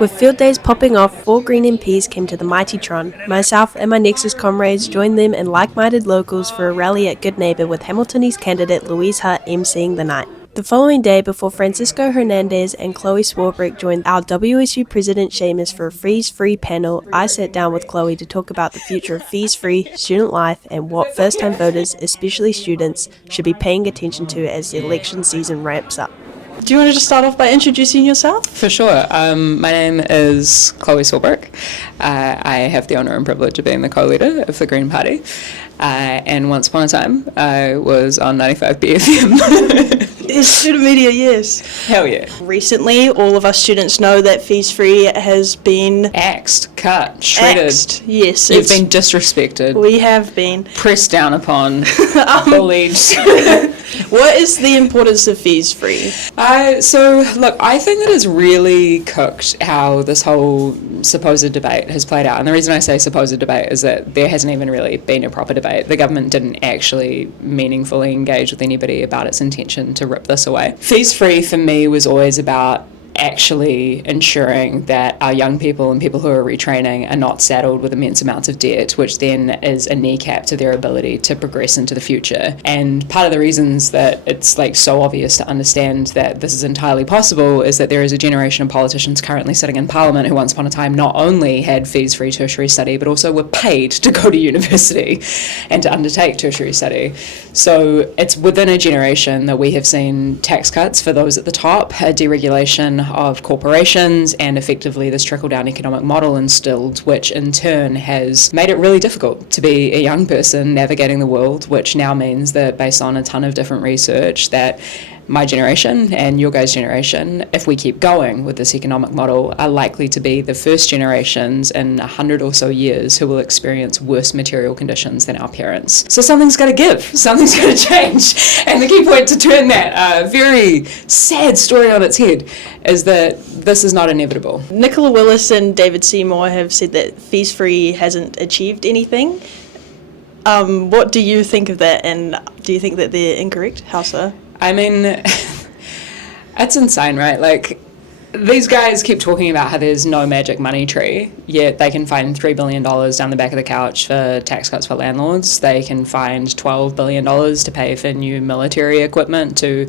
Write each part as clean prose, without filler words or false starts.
With field days popping off, 4 Green MPs came to the mighty Tron. Myself and my Nexus comrades joined them and like-minded locals for a rally at Good Neighbour with Hamiltonese candidate Louise Hart emceeing the night. The following day, before Francisco Hernandez and Chlöe Swarbrick joined our WSU President Seamus for a fees-free panel, I sat down with Chlöe to talk about the future of fees-free student life and what first-time voters, especially students, should be paying attention to as the election season ramps up. Do you want to just start off by introducing yourself? For sure. My name is Chlöe Swarbrick. I have the honour and privilege of being the co-leader of the Green Party. And once upon a time, I was on 95 BFM. Student media, yes. Hell yeah. Recently, all of us students know that fees free has been Axed, cut, shredded. Yes. You've been disrespected. We have been. Pressed down upon, bullied. What is the importance of fees free? So, look, I think that it's really cooked how this whole supposed debate has played out. And the reason I say supposed debate is that there hasn't even really been a proper debate. The government didn't actually meaningfully engage with anybody about its intention to rip this away. Fees free for me was always about actually ensuring that our young people and people who are retraining are not saddled with immense amounts of debt, which then is a kneecap to their ability to progress into the future. And part of the reasons that it's like so obvious to understand that this is entirely possible is that there is a generation of politicians currently sitting in Parliament who once upon a time not only had fees-free tertiary study but also were paid to go to university and to undertake tertiary study. So it's within a generation that we have seen tax cuts for those at the top, a deregulation of corporations, and effectively this trickle-down economic model instilled, which in turn has made it really difficult to be a young person navigating the world, which now means that based on a ton of different research that my generation and your guys' generation, if we keep going with this economic model, are likely to be the first generations in 100 or so years who will experience worse material conditions than our parents. So something's got to give, something's got to change. And the key point to turn that very sad story on its head is that this is not inevitable. Nicola Willis and David Seymour have said that fees free hasn't achieved anything. What do you think of that, and do you think that they're incorrect? How so? I mean, that's insane, right? Like, these guys keep talking about how there's no magic money tree, yet they can find $3 billion down the back of the couch for tax cuts for landlords. They can find $12 billion to pay for new military equipment to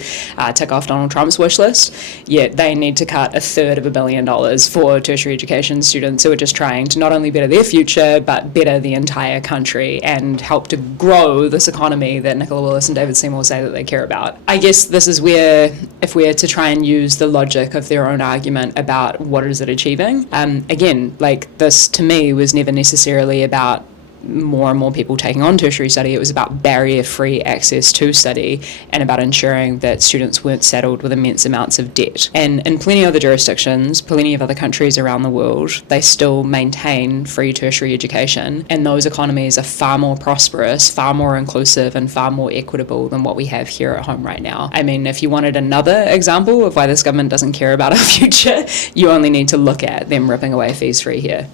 tick off Donald Trump's wish list, yet they need to cut $1/3 billion for tertiary education students who are just trying to not only better their future, but better the entire country and help to grow this economy that Nicola Willis and David Seymour say that they care about. I guess this is where, if we're to try and use the logic of their own argument about what is it achieving, again, like, this to me was never necessarily about more and more people taking on tertiary study. It was about barrier-free access to study and about ensuring that students weren't saddled with immense amounts of debt. And in plenty of other jurisdictions, plenty of other countries around the world, they still maintain free tertiary education, and those economies are far more prosperous, far more inclusive, and far more equitable than what we have here at home right now. I mean, if you wanted another example of why this government doesn't care about our future, you only need to look at them ripping away fees-free here.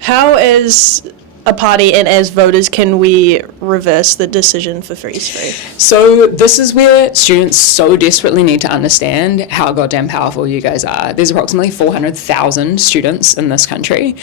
How is a party and as voters can we reverse the decision for fees free? So this is where students so desperately need to understand how goddamn powerful you guys are. There's approximately 400,000 students in this country,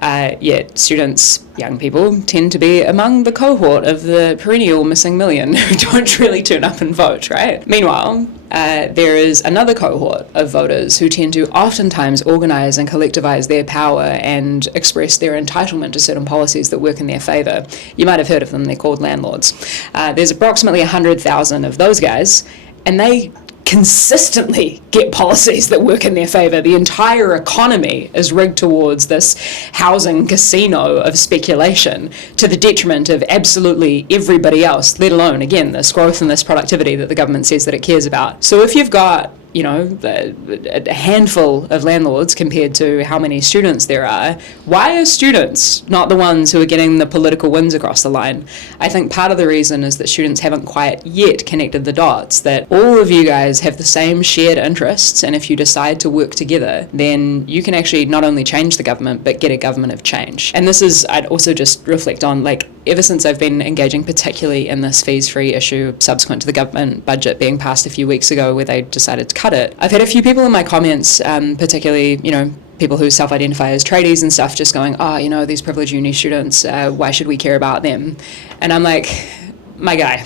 yet students, young people, tend to be among the cohort of the perennial missing million who don't really turn up and vote, right? Meanwhile, there is another cohort of voters who tend to oftentimes organise and collectivise their power and express their entitlement to certain policies that work in their favour. You might have heard of them, they're called landlords. There's approximately 100,000 of those guys, and they consistently get policies that work in their favour. The entire economy is rigged towards this housing casino of speculation to the detriment of absolutely everybody else, let alone, again, this growth and this productivity that the government says that it cares about. So if you've got, you know, a handful of landlords compared to how many students there are, why are students not the ones who are getting the political wins across the line? I think part of the reason is that students haven't quite yet connected the dots, that all of you guys have the same shared interests, and if you decide to work together, then you can actually not only change the government, but get a government of change. And this is, I'd also just reflect on, like, ever since I've been engaging particularly in this fees-free issue subsequent to the government budget being passed a few weeks ago where they decided to cut it, I've had a few people in my comments, particularly, you know, people who self-identify as tradies and stuff just going, oh, you know, these privileged uni students, why should we care about them? And I'm like, my guy,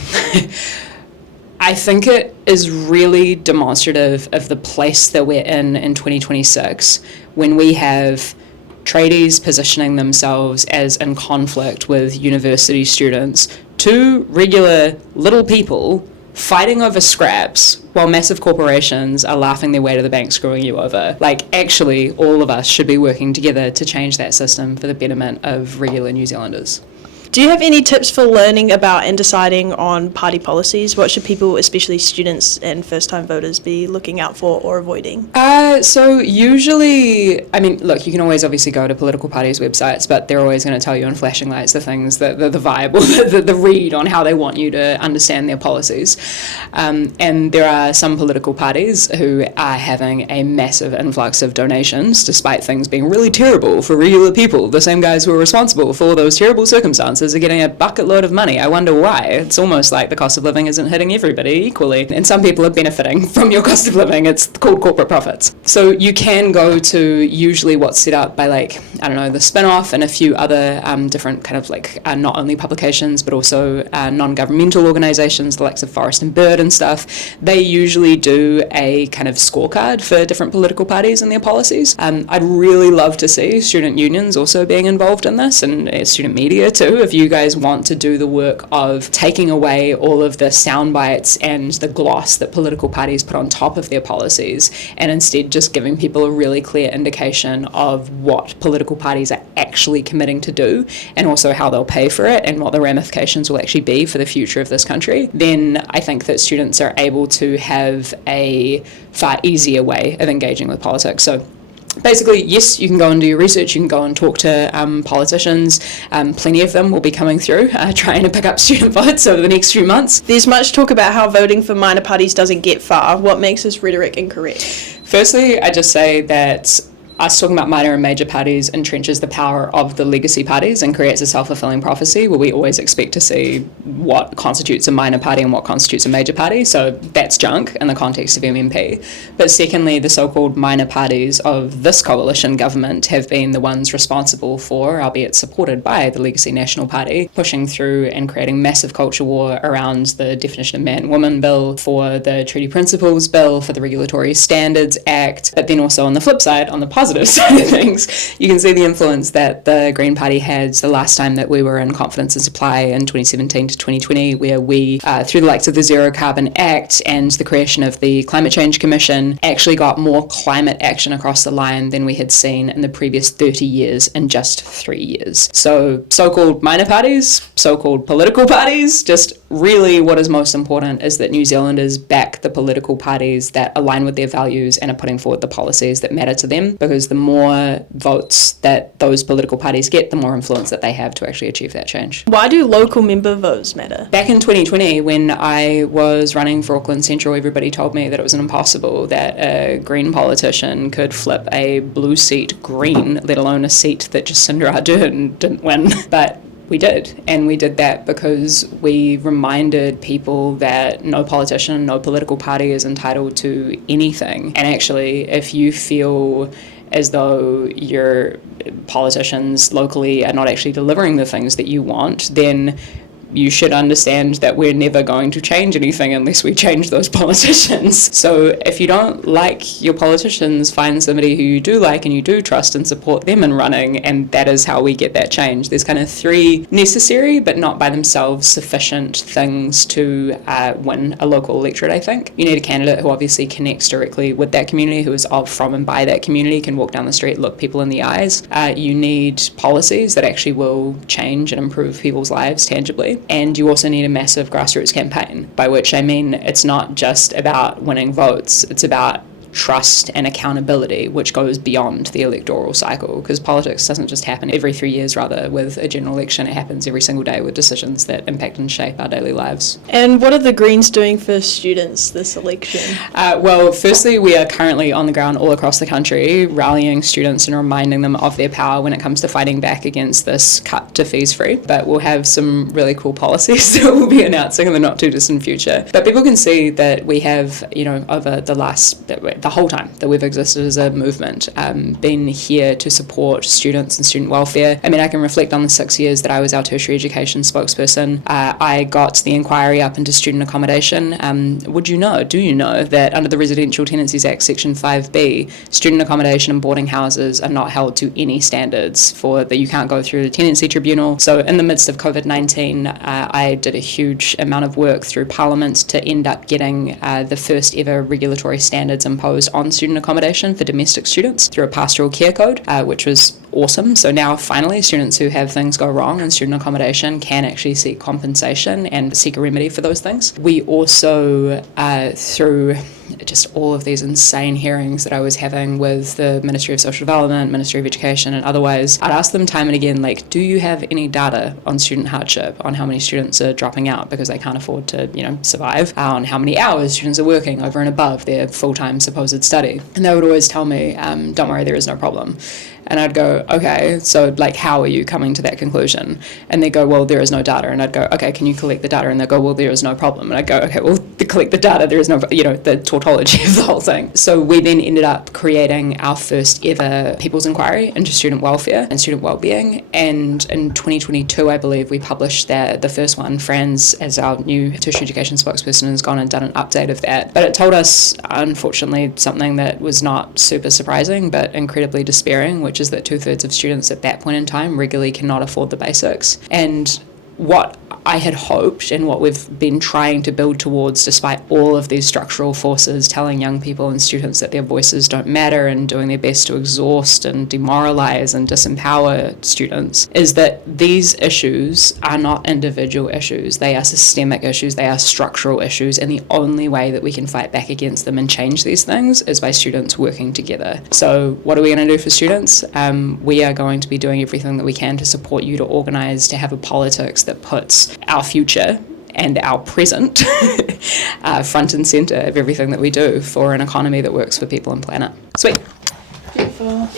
I think it is really demonstrative of the place that we're in 2026 when we have tradies positioning themselves as in conflict with university students, two regular little people fighting over scraps while massive corporations are laughing their way to the bank screwing you over. Like, actually, all of us should be working together to change that system for the betterment of regular New Zealanders. Do you have any tips for learning about and deciding on party policies? What should people, especially students and first-time voters, be looking out for or avoiding? So usually, I mean, look, you can always obviously go to political parties' websites, but they're always going to tell you in flashing lights the things, the vibe, or the read on how they want you to understand their policies. And there are some political parties who are having a massive influx of donations, despite things being really terrible for regular people. The same guys who are responsible for those terrible circumstances are getting a bucket load of money. I wonder why. It's almost like the cost of living isn't hitting everybody equally, and some people are benefiting from your cost of living. It's called corporate profits. So you can go to usually what's set up by, like, I don't know, the Spin-Off and a few other different kind of like not only publications but also non-governmental organisations, the likes of Forest and Bird and stuff. They usually do a kind of scorecard for different political parties and their policies. I'd really love to see student unions also being involved in this, and student media too, if you guys want to do the work of taking away all of the sound bites and the gloss that political parties put on top of their policies, and instead just giving people a really clear indication of what political parties are actually committing to do, and also how they'll pay for it and what the ramifications will actually be for the future of this country, then I think that students are able to have a far easier way of engaging with politics. So basically, yes, you can go and do your research, you can go and talk to politicians. Plenty of them will be coming through, trying to pick up student votes over the next few months. There's much talk about how voting for minor parties doesn't get far. What makes this rhetoric incorrect? Firstly, I just say that us talking about minor and major parties entrenches the power of the legacy parties and creates a self-fulfilling prophecy where we always expect to see what constitutes a minor party and what constitutes a major party. So that's junk in the context of MMP. But secondly, the so-called minor parties of this coalition government have been the ones responsible for, albeit supported by the Legacy National Party, pushing through and creating massive culture war around the definition of man-woman bill, for the Treaty Principles bill, for the Regulatory Standards Act. But then also on the flip side, on the positive side of things, you can see the influence that the Green Party had the last time that we were in confidence and supply in 2017 to 2020, where we, through the likes of the Zero Carbon Act and the creation of the Climate Change Commission, actually got more climate action across the line than we had seen in the previous 30 years in just 3 years. So so-called minor parties, so-called political parties, just really what is most important is that New Zealanders back the political parties that align with their values and are putting forward the policies that matter to them, because the more votes that those political parties get, the more influence that they have to actually achieve that change. Why do local member votes matter? Back in 2020, when I was running for Auckland Central, everybody told me that it was impossible that a Green politician could flip a blue seat green, let alone a seat that Jacinda Ardern didn't win. But we did, and we did that because we reminded people that no politician, no political party is entitled to anything. And actually, if you feel as though your politicians locally are not actually delivering the things that you want, then you should understand that we're never going to change anything unless we change those politicians. So if you don't like your politicians, find somebody who you do like and you do trust and support them in running, and that is how we get that change. There's kind of three necessary but not by themselves sufficient things to win a local electorate, I think. You need a candidate who obviously connects directly with that community, who is of, from and by that community, can walk down the street, look people in the eyes. You need policies that actually will change and improve people's lives tangibly. And you also need a massive grassroots campaign, by which I mean it's not just about winning votes, it's about trust and accountability, which goes beyond the electoral cycle, because politics doesn't just happen every 3 years, rather, with a general election. It happens every single day with decisions that impact and shape our daily lives. And what are the Greens doing for students this election? Well, firstly, we are currently on the ground all across the country, rallying students and reminding them of their power when it comes to fighting back against this cut to fees free. But we'll have some really cool policies that we'll be announcing in the not too distant future. But people can see that we have, over the the whole time that we've existed as a movement, been here to support students and student welfare. I mean, I can reflect on the 6 years that I was our tertiary education spokesperson. I got the inquiry up into student accommodation. Do you know that under the Residential Tenancies Act, Section 5B, student accommodation and boarding houses are not held to any standards for that you can't go through the tenancy tribunal. So in the midst of COVID-19, I did a huge amount of work through Parliament to end up getting the first ever regulatory standards imposed on student accommodation for domestic students through a pastoral care code, which was awesome. So now finally students who have things go wrong in student accommodation can actually seek compensation and seek a remedy for those things. We also, through just all of these insane hearings that I was having with the Ministry of Social Development, Ministry of Education and otherwise, I'd ask them time and again, like, do you have any data on student hardship, on how many students are dropping out because they can't afford to, survive, on how many hours students are working over and above their full-time supposed study? And they would always tell me, don't worry, there is no problem. And I'd go, okay, so how are you coming to that conclusion? And they go, well, there is no data. And I'd go, okay, can you collect the data? And they'd go, well, there is no problem. And I'd go, okay, well, collect the data, there is no, the tautology of the whole thing. So we then ended up creating our first ever People's Inquiry into student welfare and student wellbeing. And in 2022, I believe, we published the first one. Franz, as our new tertiary education spokesperson, has gone and done an update of that. But it told us, unfortunately, something that was not super surprising, but incredibly despairing, which is that 2/3 of students at that point in time regularly cannot afford the basics. And what I had hoped and what we've been trying to build towards, despite all of these structural forces telling young people and students that their voices don't matter and doing their best to exhaust and demoralize and disempower students, is that these issues are not individual issues. They are systemic issues. They are structural issues. And the only way that we can fight back against them and change these things is by students working together. So what are we going to do for students? We are going to be doing everything that we can to support you to organise, to have a politics that puts our future and our present front and centre of everything that we do for an economy that works for people and planet. Sweet. Beautiful.